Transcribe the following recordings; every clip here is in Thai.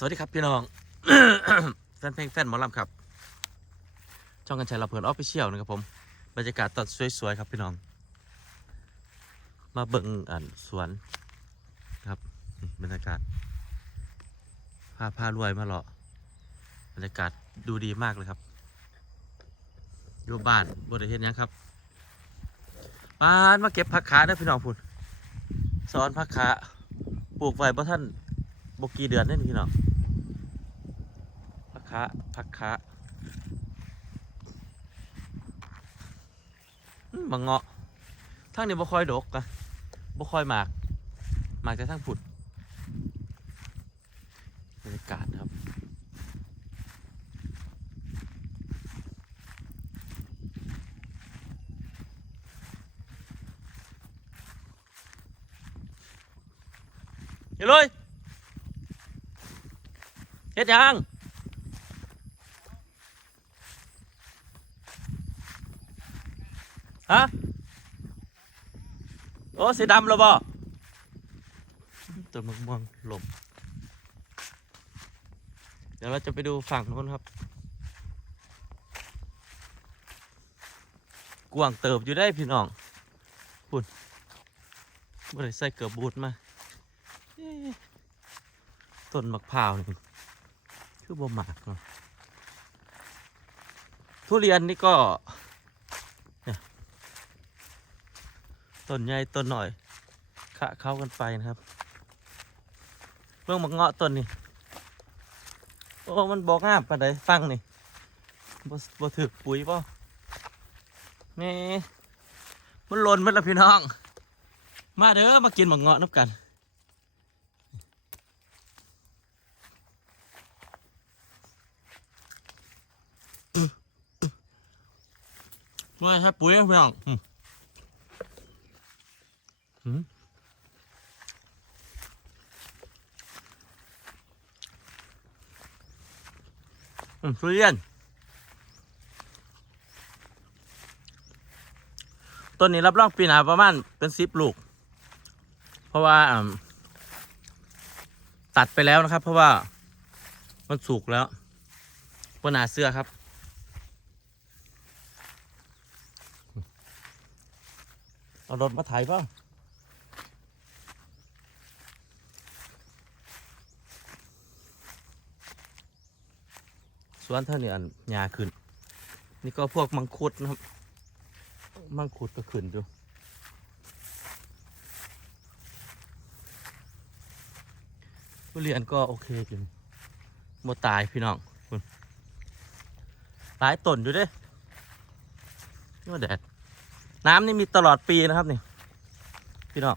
สวัสดีครับพี่น้อง แฟนเพลงแฟนหมอลำครับ ช่องกันชัยเราเพลินออฟฟิเชียลนะครับผมบรรยากาศตอนสวยๆครับพี่น้อง มาเบิ่งอ่านสวนครับบรรยากาศพาพารวยมาเลาะบรรยากาศดูดีมากเลยครับอยู่บ้านบริเห็นยังครับบ้านมาเก็บผักขาเด้พี่น้องพุ่นสอนผักขาปลูกไว้เพราะท่านบกี่เดือนนี่พี่น้อง ผักขาผักขาอืมบางเงาะทั้งนี้บ่ค่อยดกอะบ่ค่อยหมาก หมากแต่ทั้งผุดบรรยากาศครับเฮ้ยเลยเฮ็ดยัง ฮะโอ้สีดำแล้วบ่ตัวมะม่วงหลบเดี๋ยวเราจะไปดูฝั่งโน้นครับ กวางเติบอยู่ได้พี่น้องคุณไม่ได้ใส่เกือบบูทมาต้นมะพร้าวนี่คือบ่หมากเนาะทุเรียนนี่ก็เนี่ย ต้นใหญ่ต้นหน่อยขะเข้ากันไปนะครับเรื่องมักเงาะต้นนี่โอ้มันบอกงามปานใดฟังนี่บ่บ่ถือปุ๋ยป่ะนี่มันหล่นมันล้วพี่น้อง มาเด้อมากินมักเงาะนับกันม่ใช่ปุ๋ยนะพี่น้อง อืมทุเรียนต้นนี้รับรองปีหน้าประมาณเป็นสิบลูก เพราะว่าตัดไปแล้วนะครับ เพราะว่ามันสุกแล้วปนาเสื้อครับ เอารถมาไถเปล่ สวนเท่านี้อันหญ้าขึ้น นี่ก็พวกมังคุดนะครับมังคุดก็ขึ้นอยู่ทุเรียนก็โอเคอยู่โมตายพี่น้องคุณหลายต้นอยู่ด้นี่ว่าแดดน้ำนี่มีตลอดปีนะครับนี่ พี่น้อง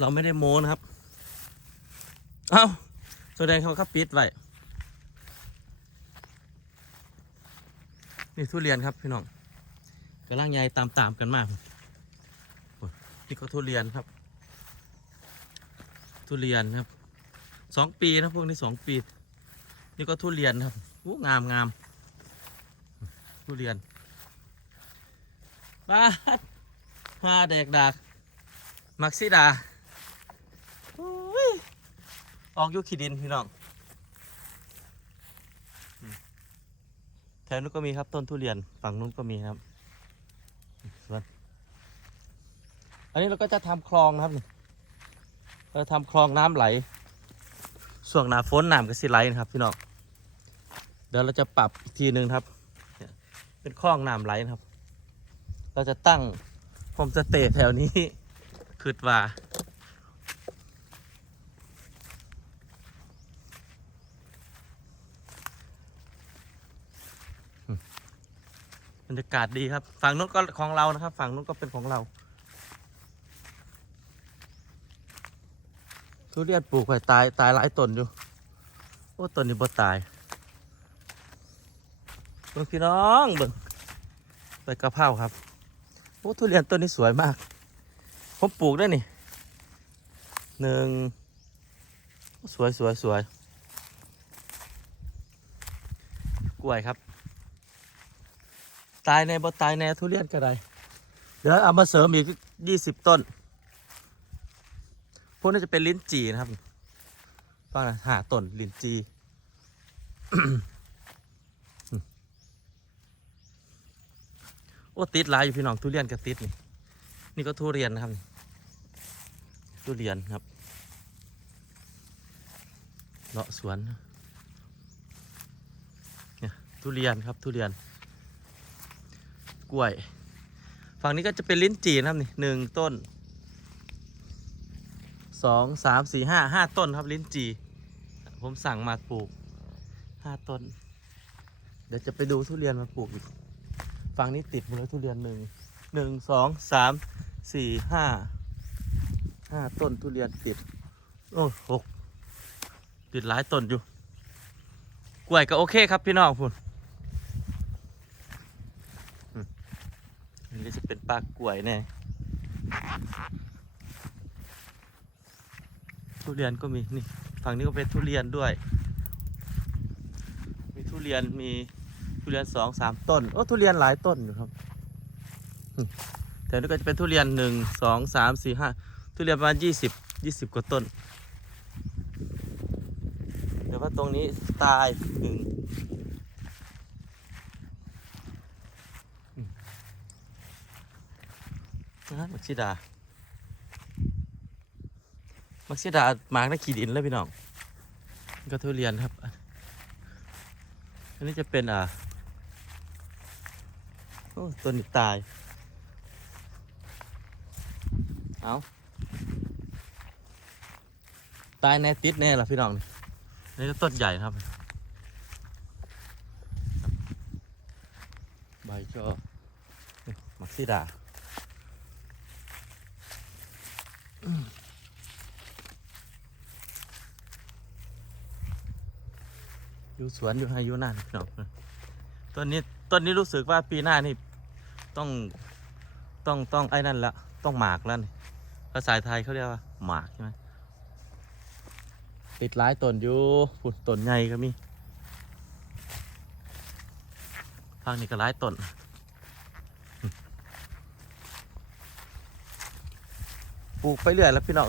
เราไม่ได้โม้นะครับ เอ้าแสดงเขาเขาปิดไว้ นี่ทุเรียนครับพี่น้องกำลังใหญ่ตามๆกันมากนี่ก็ทุเรียนครับ ทุเรียนครับสองปีนะพวกนี้สองปี นี่ก็ทุเรียนครับอู้งามงามทุเรียนบาดฮาเด็กดักมักซิดาออกยุคขีดินพี่น้องอืมแถวนู้นก็มีครับต้นทุเรียนฝั่งนู้นก็มีครับสวนอันนี้เราก็จะทำคลองนะครับเราทำคลองน้ำไหลส่วนหนาฝนน้ำก็สิไหลนะครับพี่น้องเดี๋ยวเราจะปรับอีกทีหนึ่งครับ เป็นคลองน้ำไหลนะครับ เราจะตั้งโฮมสเตย์แถวนี้คิดว่า รรยากาศดีครับ ฝั่งนู้นก็ของเรานะครับ ฝั่งนู้นก็เป็นของเรา ทุเรียนปลูกไว้ตายตายหลายต้นอยู่ โอ้ต้นนี้บ่ตายเบิ่งพี่น้องเบิ่งใบกระเพราครับ โอ้ทุเรียนต้นนี้สวยมาก ผมปลูกได้นี่หนึ่งสวยสวยสวยกล้วยครับ ตายในบ่ตายในทุเรียนก็ได้ เดี๋ยวเอามาเสริมอีกยี่สิบต้น พวกนี้จะเป็นลิ้นจีนะครับฟังนะหาต้นลิ้นจีโอ้ติดหลายอยู่พี่น้องทุเรียนก็ติดนี่นี่ก็ทุเรียนนะครับทุเรียนครับเลาะสวนเนี่ยทุเรียนครับทุเรียน กล้วย ฝั่งนี้ก็จะเป็นลิ้นจี่นะครับนี่หนึ่งต้นสองสามสี่ห้าห้าต้นครับลิ้นจี่ผมสั่งมาปลูกห้าต้น เดี๋ยวจะไปดูทุเรียนมาปลูกอีกฝั่งนี้ติดหมดเลยทุเรียนหนึ่งหนึ่งสองสามสี่ห้าห้าต้นทุเรียนติด โอ้หกติดหลายต้นอยู่ กล้วยก็โอเคครับพี่น้องพุ่น นนี้จะเป็นปลากล้วยแน่ทุเรียนก็มีนี่ฝั่งนี้ก็เป็นทุเรียนด้วย มีทุเรียนมีทุเรียนสองสามต้นโอ้ทุเรียนหลายต้นอยู่ครับแต่นี่ก็จะเป็นทุเรียนหนึ่งสองสามสี่ห้าทุเรียนประมาณยี่สิบยี่สิบกว่าต้น เดี๋ยวว่าตรงนี้ตายหนึ่ง นะมักซิดา มักซิดาหมากนักขีดินเลยพี่น้องก็ทุเรียนครับ อันนี้จะเป็นอ่าโอ้ต้นนี้ตาย เอาตายแน่ติดแน่ล่ะพี่น้องนี่ก็ต้นใหญ่ครับ ใบจอมักซิดา อยู่สวนอยู่ให้อยู่นั่นพี่น้องต้นนี้ต้นนี้รู้สึกว่าปีหน้านี่ต้องต้องต้องไอ้นั่นละต้องหมากแล้วนี่ภาษาไทยเขาเรียกว่าหมากใช่ไหมติดหลายต้นอยู่ฝุ่นต้นใหญ่ก็มีทางนี้ก็หลายต้น ปลูกไปเรื่อยแล้วพี่น้อง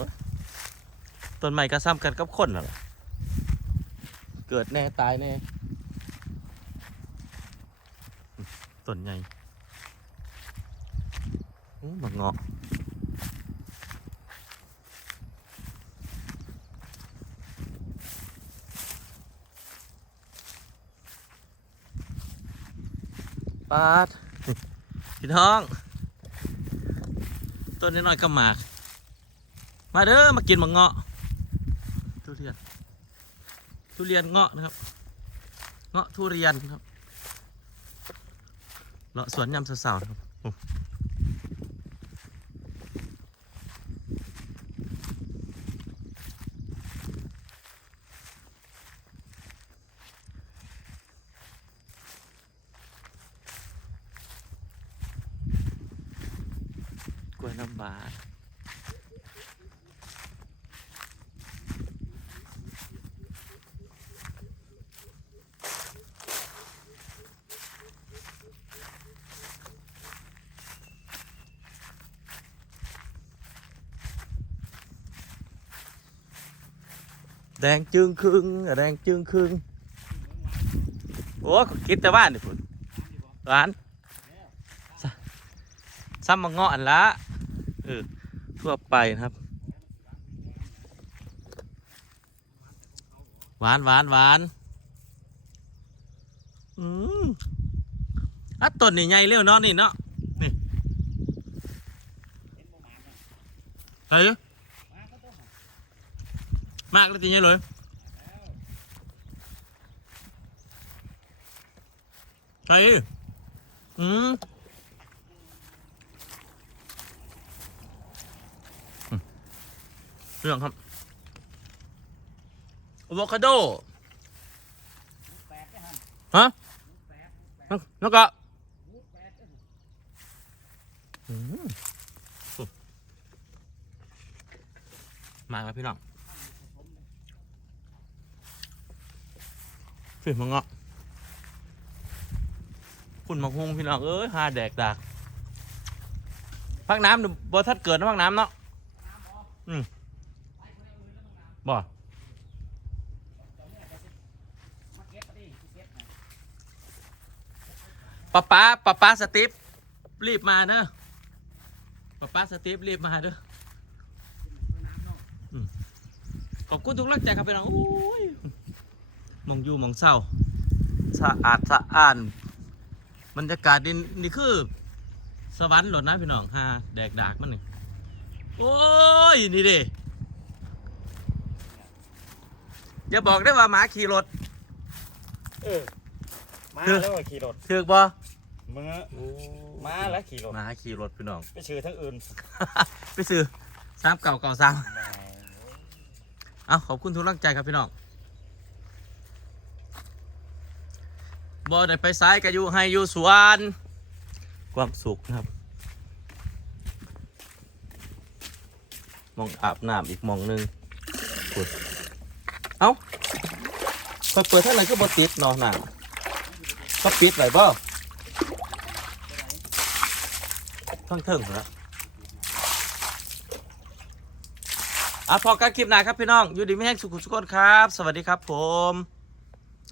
ต้นใหม่ก็ซ้ำกันกับคนน่ะแหละเกิดแน่ตายแน่ต้นใหญ่อื้อบักเงาะปาดพี่น้อง ต้นน้อยๆก็หมาก มาเด้อมากินบักเงาะทุเรียนทุเรียนเงาะนะครับ เงาะทุเรียนครับเลาะสวนยำสาวๆครับกล้วยน้ำบา แดงจึงครึ่งแดงจึงครึ่งโอ้คิดแต่บ้านนี่พุ่นร้านซ้ำมาเงาะอันละเออทั่วไปนะครับหวานหวานหวานอืมอะต้นนี่ใหญ่เร็วเนาะนี่เนาะนี่เฮ้ย มากเลยจริงๆเลยใช่อืมเรื่องครับอะโวคาโดฮะแล้วก็อืมมาครับพี่น้อง เพื่มังเงะคุณมังคุงพี่น้องเอ้ยหาแดกดากพักน้ำดูบ่ทัดเกิดนะพักน้ำเนาะอืมบ่ป้าป้าป้าป้าสติฟรีบมาเนอะป้าป้าสติฟรีบมาเด้อขอบคุณทุกรักใจครับพี่น้องโอ้ย มองอยู่หมองเศร้าสะอาดสะอ้านบรรยากาศดินนี่คือ สวรรค์หลดนะพี่น้องฮาแดกดากมันนี่โอ้ยนี่ดิอย่าบอกได้ว่าหมาขี่รถเออมาคือแล้วขี่รถถือกบ่มึงอะมาแล้วขี่รถหมาขี่รถพี่น้อง ไปชื่อทั้งอื่น ไปซื้อสามเก่าเก่าสามเอาขอบคุณทุกกำลังใจครับพี่น้อง บ่ได้ไปซ้ายก็อยู่ให้อยู่สวนความสุขครับมองอาบน้ำอีกมองหนึงกดเอ้าพอเปิดเท่าไหร่ก็บ่ติดเนาะน้ำก็ปิดไว้บ่ทั้งเทิงเหรออะพอการคลิปหนาครับพี่น้อง อยู่ดีไม่แห้งสุขุสุขนครับ สวัสดีครับผม